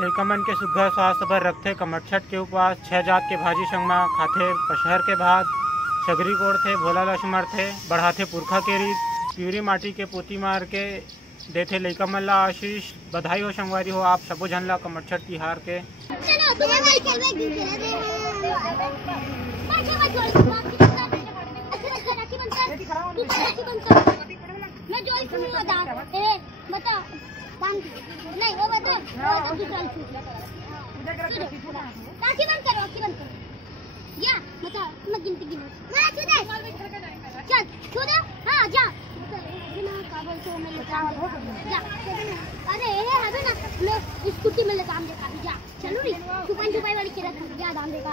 लइकमन के सुघ्घर स्वास्थ्य पर रखथे कमटछठ के उपवास। 6 जात के भाजी संगमा खाथे पशहर के भात। सगरी कोड़थे भोला ल सुमरथे बढ़ाथे पुरखा के रीत। पिवरी माटी के पोती मार के देथे लइकमन ला आशीष। बधाई हो संगवारी हो आप सबो झन ला कमटछठ तिहार के। नहीं वो बता दूसरा आँखें बंद करो या बता मैं गिनती गिनो मैं छू दे चल छू दे हाँ जा बिना काबल तो मैं ले काम जा अरे ये है ना मैं स्कूटी में ले काम देखा जा चलो रे छुपाई वाली के रख जा दाम देगा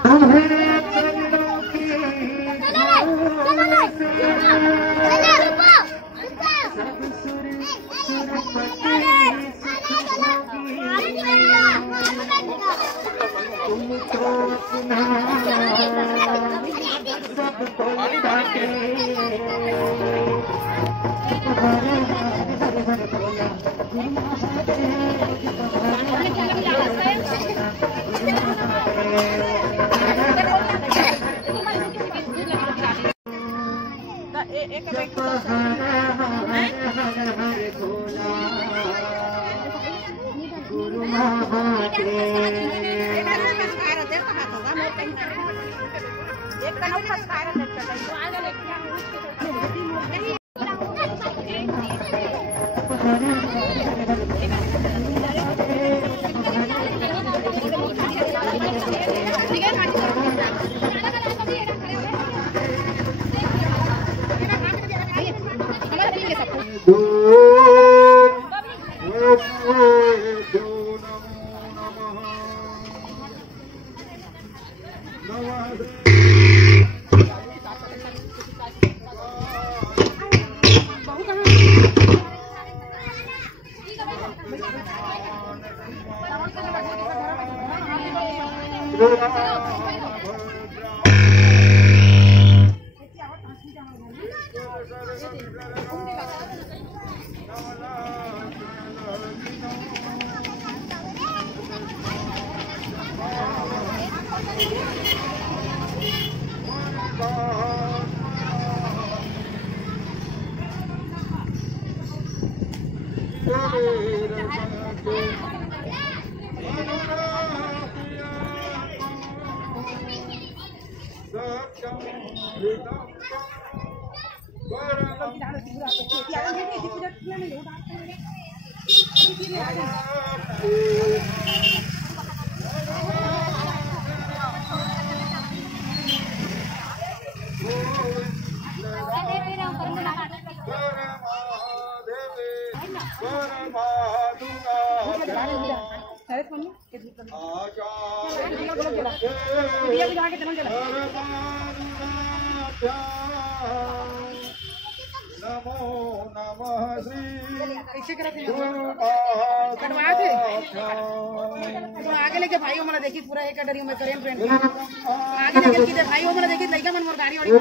आगे लेके भाई मैंने देखी पूरा एक डरी में करें फ्रेंड आगे लेके दे भाई मैंने देखी लइका मन मोर गाड़ी वाली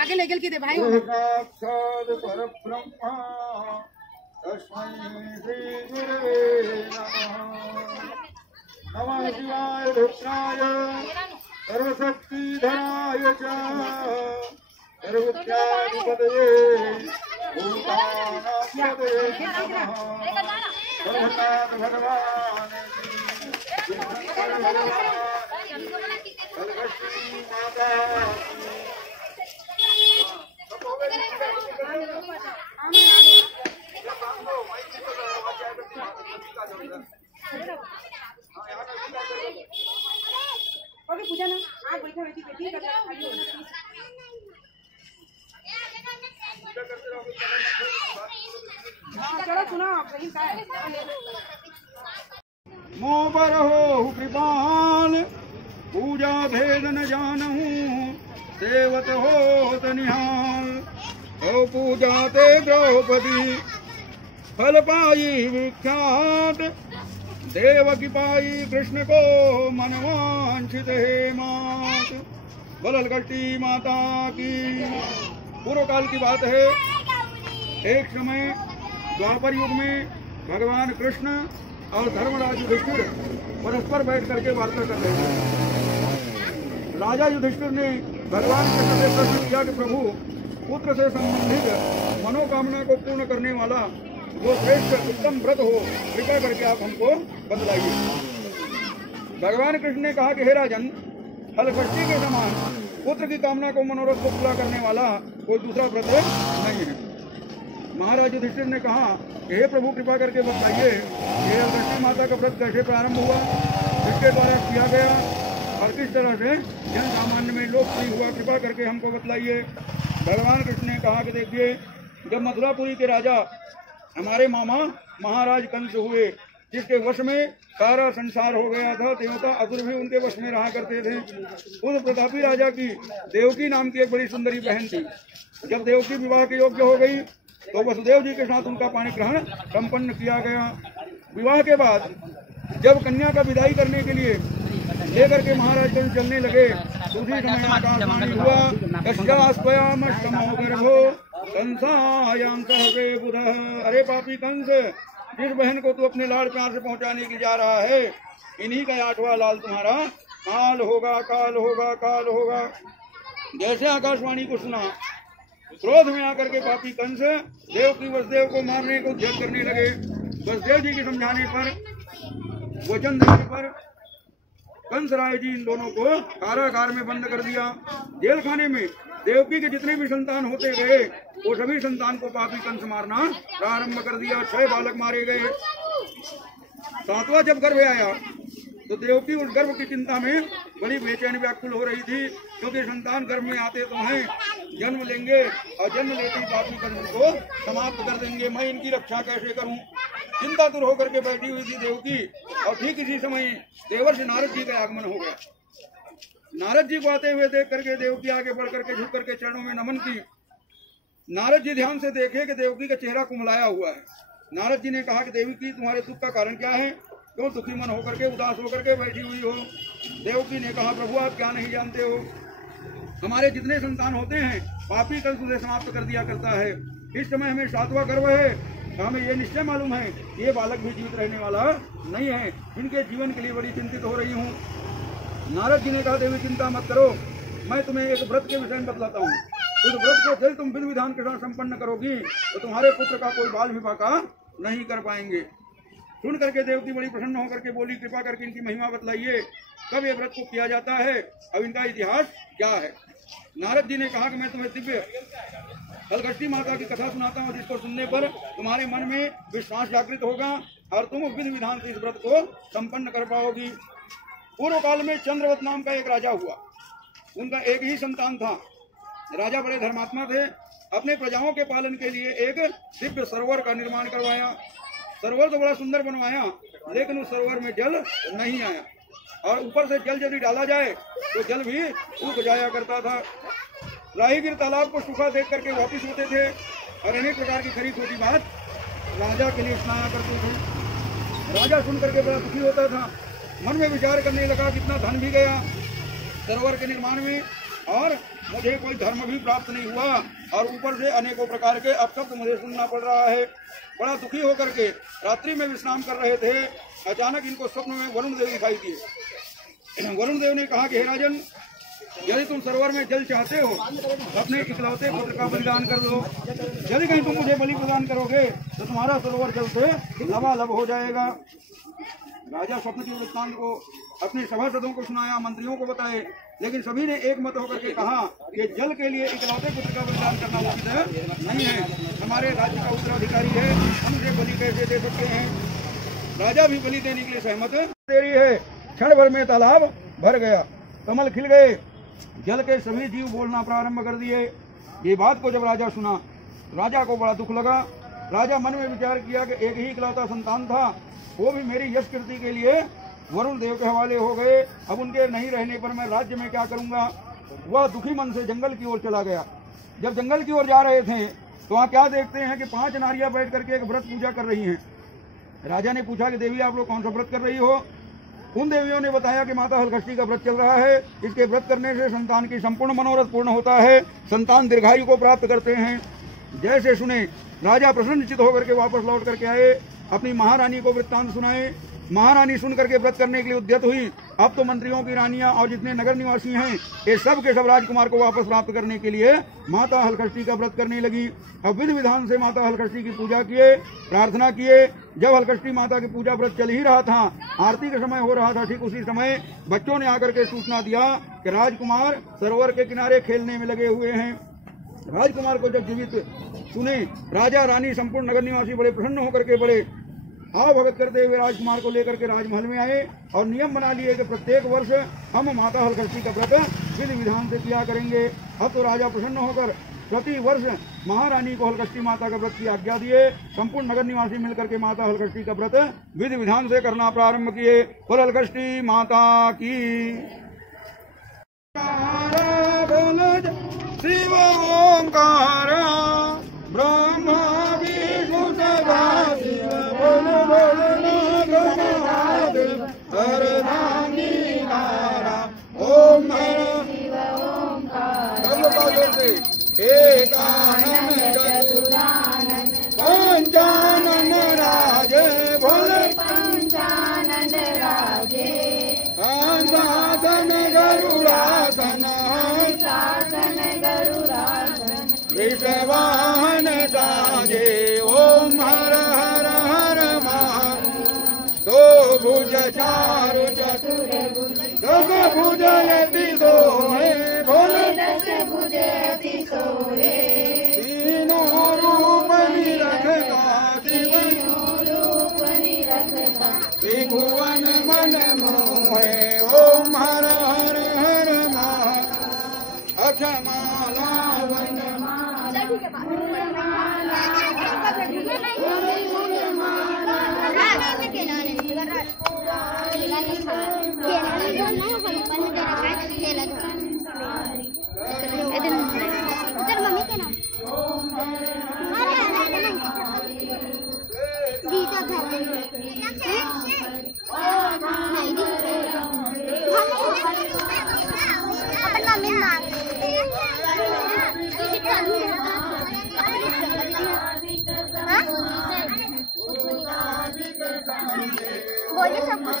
आगे लेके की दे भाई साक्षात परब्रह्मा तस्मै श्री गुरवे नमः शिवाय रुद्राय सर्वशक्तिधराय च सर्वज्ञानपदये भूतानापदये नमः सर्वनाथ भगवान सर्वश्री माता पूजा ना आप बैठा बैठी चलो सुनो सही का मोबर हो कृपाल पूजा भेद न जानहूँ सेवत हो तनिहाल हो पूजा ते द्रौपदी फल पाई विख्यात देवकी पाई कृष्ण को मनवांछित हे मात बललगट्टी माता की। पूर्व काल की बात है, एक समय द्वापर युग में भगवान कृष्ण और धर्मराज युधिष्ठिर परस्पर बैठ करके वार्ता कर रहे थे। राजा युधिष्ठिर ने भगवान कृष्ण से प्रश्न किया कि प्रभु, पुत्र से संबंधित मनोकामना को पूर्ण करने वाला जो श्रेष्ठ उत्तम व्रत हो, कृपा करके आप हमको बतलाइए। भगवान कृष्ण ने कहा कि हे राजन, हलषष्ठी के समान पुत्र की कामना को मनोरथ को पूरा करने वाला कोई दूसरा व्रत नहीं है। महाराज युधिष्ठिर ने कहा कि हे प्रभु, कृपा करके बताइए ये हलषष्ठी माता का व्रत कैसे प्रारंभ हुआ, किसके द्वारा किया गया और किस तरह से जन सामान्य में लोकप्रिय हुआ, कृपा करके हमको बतलाइए। भगवान कृष्ण ने कहा कि देखिए, जब मथुरापुरी के राजा हमारे मामा महाराज कंस हुए, जिसके वश में सारा संसार हो गया था, देवता असुर भी उनके वश में रहा करते थे। उस प्रतापी राजा की देवकी नाम की एक बड़ी सुंदरी बहन थी। जब देवकी विवाह के योग्य हो गई तो वसुदेव जी के साथ उनका पाणी ग्रहण संपन्न किया गया। विवाह के बाद जब कन्या का विदाई करने के लिए लेकर के महाराज कंस चलने लगे, उसी समय आकाशवाणी हुआ, अरे पापी कंस, जिस बहन को तू अपने लाड़ प्यार से पहुंचाने के जा रहा है, इन्हीं का 8वां लाल तुम्हारा काल होगा, काल होगा, काल होगा। जैसे आकाशवाणी को सुना, क्रोध में आकर के पापी कंस देवकी वसुदेव को मारने को उद्यत करने लगे। वसुदेव जी के समझाने पर, वचन देने पर कंस राय जी इन दोनों को कारागार में बंद कर दिया। जेल खाने में देवकी के जितने भी संतान होते गए, वो सभी संतान को पापी कंस मारना प्रारंभ कर दिया। 6 बालक मारे गए। 7वां जब गर्भ आया तो देवकी उस गर्भ की चिंता में बड़ी बेचैन व्याकुल हो रही थी, क्योंकि संतान गर्भ में आते तो हैं, जन्म लेंगे और जन्म लेते ही पापी कंस को समाप्त कर देंगे। मैं इनकी रक्षा कैसे करूं? चिंतातुर होकर के बैठी हुई थी देवकी। और ठीक इसी समय देवर्षि नारद जी का आगमन हो गया। नारद जी को आते हुए देख करके देवकी आगे बढ़ करके झुक करके चरणों में नमन की। नारद जी ध्यान से देखे कि देवकी का चेहरा कुमलाया हुआ है। नारद जी ने कहा कि देवकी, तुम्हारे दुख का कारण क्या है? क्यों दुखी मन होकर के, उदास होकर के बैठी हुई हो? देवकी ने कहा, प्रभु आप क्या नहीं जानते हो, हमारे जितने संतान होते हैं पापी कंस उसे समाप्त कर दिया करता है। इस समय हमें 7वां गर्भ है, तो हमें ये निश्चय मालूम है ये बालक भी जीवित रहने वाला नहीं है। इनके जीवन के लिए बड़ी चिंतित हो रही हूँ। नारद जी ने कहा, देवी चिंता मत करो, मैं तुम्हें एक व्रत के विषय में बतलाता हूँ। इस व्रत को जल्द तुम विधि विधान के साथ संपन्न करोगी तो तुम्हारे पुत्र का कोई बाल विवाह का नहीं कर पाएंगे। सुन करके देवकी बड़ी प्रसन्न होकर के बोली, कृपा करके इनकी महिमा बतलाइए, कब ये व्रत को किया जाता है, अब इनका इतिहास क्या है? नारद जी ने कहा कि मैं तुम्हें दिव्य हलषष्ठी माता की कथा सुनाता हूँ, जिसको सुनने पर तुम्हारे मन में विश्वास जागृत होगा और तुम विधि विधान से इस व्रत को संपन्न कर पाओगी। पूर्व काल में चंद्रवत नाम का एक राजा हुआ। उनका एक ही संतान था। राजा बड़े धर्मात्मा थे। अपने प्रजाओं के पालन के लिए एक दिव्य सरोवर का निर्माण करवाया। सरोवर तो बड़ा सुंदर बनवाया, लेकिन उस सरोवर में जल नहीं आया और ऊपर से जल यदि डाला जाए तो जल भी सूख जाया करता था। राहीगीर तालाब को सूखा देख करके वापिस होते थे और अनेक प्रकार की खरी खोटी बात राजा के लिए सुनाया करते थे। राजा सुन करके बड़ा दुखी होता था। मन में विचार करने लगा, कितना धन भी गया सरोवर के निर्माण में और मुझे कोई धर्म भी प्राप्त नहीं हुआ और ऊपर से अनेकों प्रकार के अपशब्द मुझे सुनना पड़ रहा है। बड़ा दुखी होकर के रात्रि में विश्राम कर रहे थे। अचानक इनको स्वप्न में वरुण देव दिखाई दिए। वरुण देव ने कहा कि हे राजन, यदि तुम सरोवर में जल चाहते हो अपने इकलौते पुत्र का बलिदान कर दो। यदि कहीं तुम मुझे बलि प्रदान करोगे तो तुम्हारा सरोवर जल से लबालब हो जाएगा। राजा स्वप्न के वृत्तांत को अपने सभासदों को सुनाया, मंत्रियों को बताए, लेकिन सभी ने एक मत होकर के कहा कि जल के लिए इकलौते पुत्र का बलिदान करना उचित नहीं है। हमारे राज्य का उत्तराधिकारी है, हम उसे बलि कैसे दे सकते हैं? राजा भी बलि देने के लिए सहमत देरी है। क्षण भर में तालाब भर गया, कमल खिल गए, जल के सभी जीव बोलना प्रारंभ कर दिए। ये बात को जब राजा सुना, राजा को बड़ा दुख लगा। राजा मन में विचार किया कि एक ही इकलौता संतान था, वो भी मेरी यश कीर्ति के लिए वरुण देव के हवाले हो गए। अब उनके नहीं रहने पर मैं राज्य में क्या करूंगा? वह दुखी मन से जंगल की ओर चला गया। जब जंगल की ओर जा रहे थे तो वहाँ क्या देखते हैं कि 5 नारियां बैठ करके एक व्रत पूजा कर रही हैं। राजा ने पूछा कि देवी, आप लोग कौन सा व्रत कर रही हो? उन देवियों ने बताया कि माता हलषष्ठी का व्रत चल रहा है, इसके व्रत करने से संतान की संपूर्ण मनोरथ पूर्ण होता है, संतान दीर्घायु को प्राप्त करते हैं। जैसे सुने राजा प्रसन्नचित होकर के वापस लौट करके आए अपनी महारानी को वृत्तांत सुनाए। महारानी सुन करके व्रत करने के लिए उद्यत हुई। अब तो मंत्रियों की रानियां और जितने नगर निवासी हैं ये सब के सब राजकुमार को वापस प्राप्त करने के लिए माता हलकष्टी का व्रत करने लगी। अब विधि विधान से माता हलकष्टी की पूजा किए, प्रार्थना किए। जब हलकष्टी माता की पूजा व्रत चल ही रहा था, आरती का समय हो रहा था, ठीक उसी समय बच्चों ने आकर के सूचना दिया कि राजकुमार सरोवर के किनारे खेलने में लगे हुए हैं। राजकुमार को जब जीवित सुने, राजा रानी संपूर्ण नगर निवासी बड़े प्रसन्न होकर के बड़े भाव भगत करते हुए राजकुमार को लेकर के राजमहल में आए और नियम बना लिए कि प्रत्येक वर्ष हम माता हलकष्टी का व्रत विधि विधान से किया करेंगे। अब तो राजा प्रसन्न होकर प्रति वर्ष महारानी को हलकष्टी माता का व्रत की आज्ञा दिए। संपूर्ण नगर निवासी मिलकर के माता हलकष्टी का व्रत विधि विधान से करना प्रारंभ किए। बोल हलकष्टी माता की। शिव ओंकार ब्रह्मा विष्णु सदा शिव बोल ओम एकानन चतुरानन पंचानन राजे भोले पंचानन राजे शासन गरुड़ासन विषवाहन साजे ओम हर हर हर महा दो भुज चारु चतुर दस भुज यति सोहे भोले दस भुज यति सोहे तीनों रूप निरखता त्रिभुवन मन मोहे ओम हर हर हर महा अक्षमाला बोलिए सब कुछ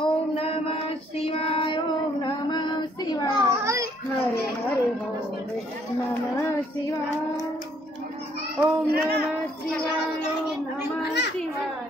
ओम नमः शिवाय, ओम नमः शिवाय, हरे हरे बोले नमः शिवाय, ओम नमः शिवाय, ओम नमः शिवाय।